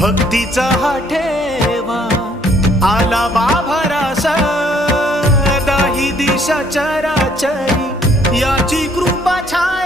भक्तीचा हा ठेवा. आला बाभरास दाही दिशा चराचरी. याची कृपा छाया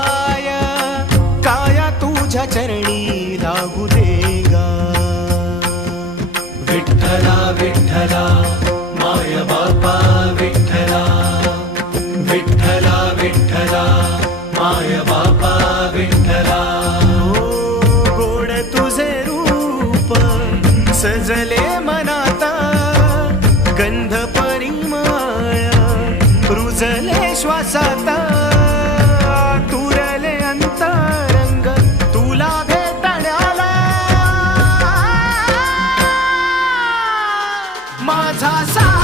चरणी लागू दे गा विठ्ठला विठ्ठला माय बापा विठ्ठला विठ्ठला विठ्ठला माय बापा विठ्ठला गोड तुझे रूप सजले मनात गंध परिमळ रुजले श्वासात toss